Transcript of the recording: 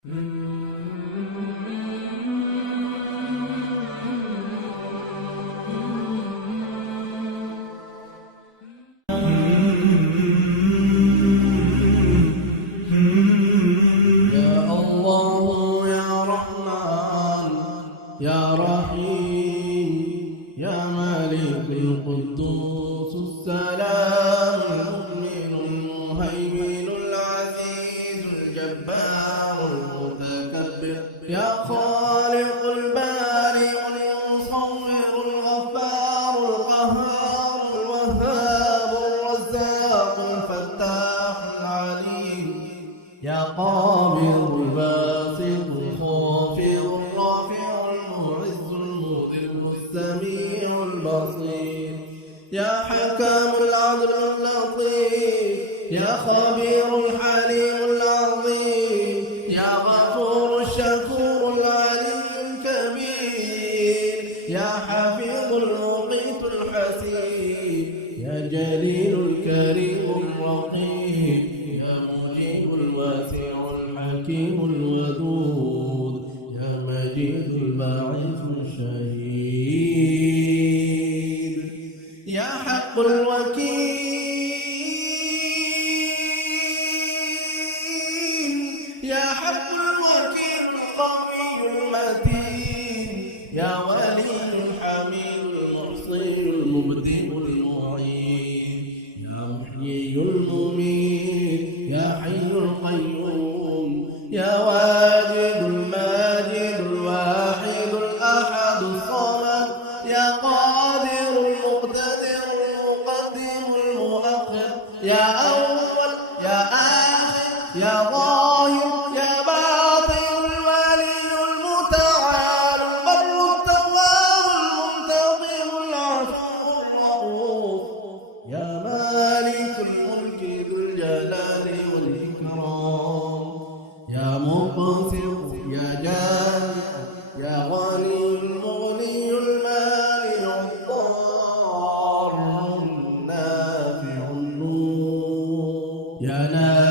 يا الله يا رحمن يا رحيم يا مالك القدوس السلام المؤمن المهيمن العزيز الجبار المتكبر يا خالق البارئ المصور الغفار القهار الوهاب الرزاق الفتاح العليم يا قابض الباسط الخافض الرافع المعز المذل السميع البصير يا حكام العدل اللطيف يا خبير الحليم العظيم يا غفور الشكور العليم الكبير يا حفيظ المقيت الحسيب يا جليل الكريم الرقيب يا مجيب الواسع الحكيم الودود يا مجيد الباعث الشهيد يا حق الوكيل يا حق الوكيل القوي المتين يا ولي الحميد المحصي المبدئ المعين يا محيي المميت يا حي القيوم يا واجد الماجد الواحد الأحد الصمد يا قادر المقتدر المقدم المؤخر يا أول يا آخر يا ظاهر يا باطن الولي المتعال البر التواب المنتقم العفو الرؤوف يا مالك الملك ذو الجلال والإكرام يا مقسط يا جامع يا غني المغني المانع الضار النافع النور يا نافع